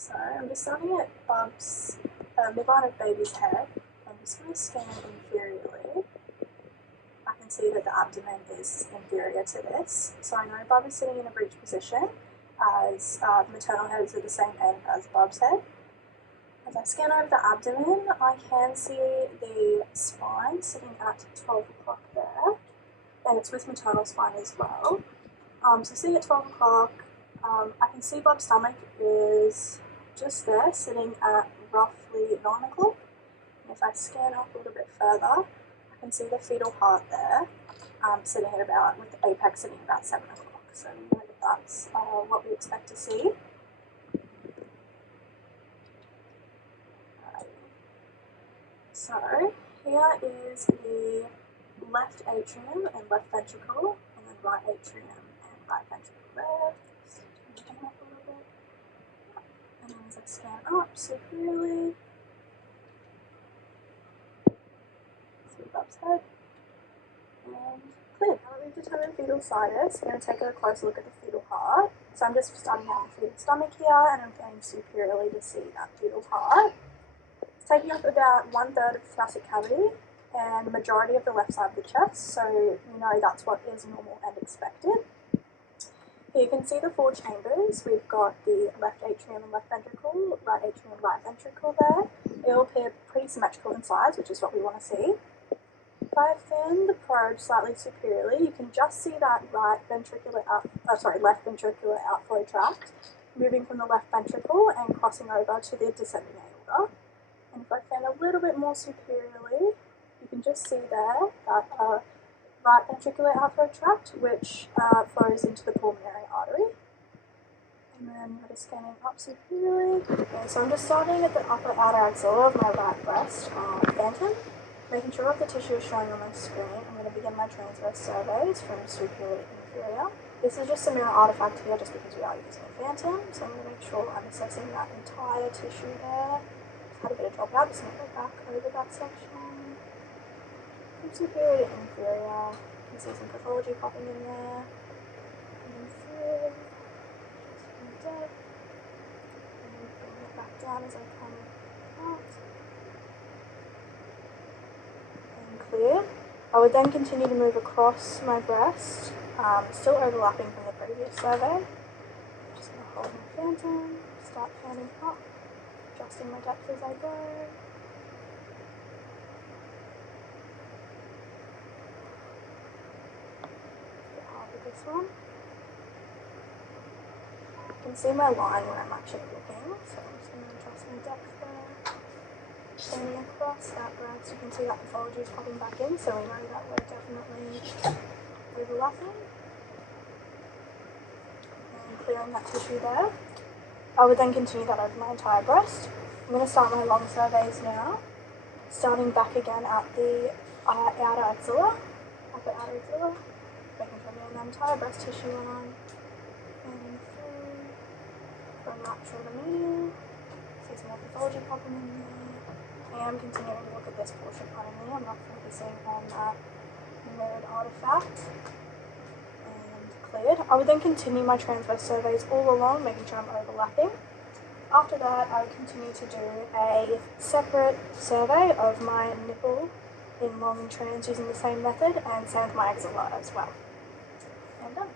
So I'm just starting at Bub's midline of baby's head. I'm just going to scan inferiorly. I can see that the abdomen is inferior to this. So I know Bub is sitting in a breech position as the maternal head is at the same end as Bub's head. As I scan over the abdomen, I can see the spine sitting at 12 o'clock there, and it's with maternal spine as well. So sitting at 12 o'clock, I can see Bob's stomach is just there, sitting at roughly 9 o'clock. And if I scan up a little bit further, I can see the fetal heart there, sitting at about, with the apex sitting about 7 o'clock. So we know that that's what we expect to see. So here is the left atrium and left ventricle, and then right atrium and right ventricle there. Just turn up a little bit. And then as I scan up superiorly, see Bub's head, and clear. Now that we've determined fetal situs, we're going to take a closer look at the fetal heart. So I'm just starting out with the fetal stomach here, and I'm going superiorly to see that fetal heart. It's taking up about 1/3 of the thoracic cavity and the majority of the left side of the chest, so you know that's what is normal and expected. Here you can see the 4 chambers. We've got the left atrium and left ventricle, right atrium and right ventricle there. They all appear pretty symmetrical in size, which is what we want to see. If I fin the probe slightly superiorly, you can just see that left ventricular outflow tract moving from the left ventricle and crossing over to the descending aorta. And if I fin a little bit more superiorly, you can just see there that right ventricular outflow tract, which flows into the pulmonary artery. And then we're just scanning up superiorly. Okay, so I'm just starting at the upper outer axilla of my right breast, phantom, making sure all the tissue is showing on my screen. I'm going to begin my transverse surveys from superior to inferior. This is just a mirror artifact here just because we are using a phantom, so I'm going to make sure I'm assessing that entire tissue there. Had a bit of dropout, just going to go back over that section. From superior to inferior, you can see some pathology popping in there. And through, just from the depth. And then bring it back down as I come out. And clear. I would then continue to move across my breast, still overlapping from the previous survey. I'm just going to hold my phantom, start panning up. Adjusting my depth as I go. A bit hard with this one. You can see my line where I'm actually looking, so I'm just going to adjust my depth there. Standing across that breast, you can see that pathology is popping back in, so we know that we're definitely overlapping. And clearing that tissue there. I would then continue that over my entire breast. I'm going to start my long surveys now, starting back again at the outer axilla, upper outer axilla, making sure I'm getting the entire breast tissue on, and through, from lateral to medial, see some more pathology popping in there. I am continuing to look at this portion only, I'm not focusing on that mirrored artifact. Cleared. I would then continue my transverse surveys all along, making sure I'm overlapping. After that, I would continue to do a separate survey of my nipple in long and trans using the same method, and same with my axilla as well. And done.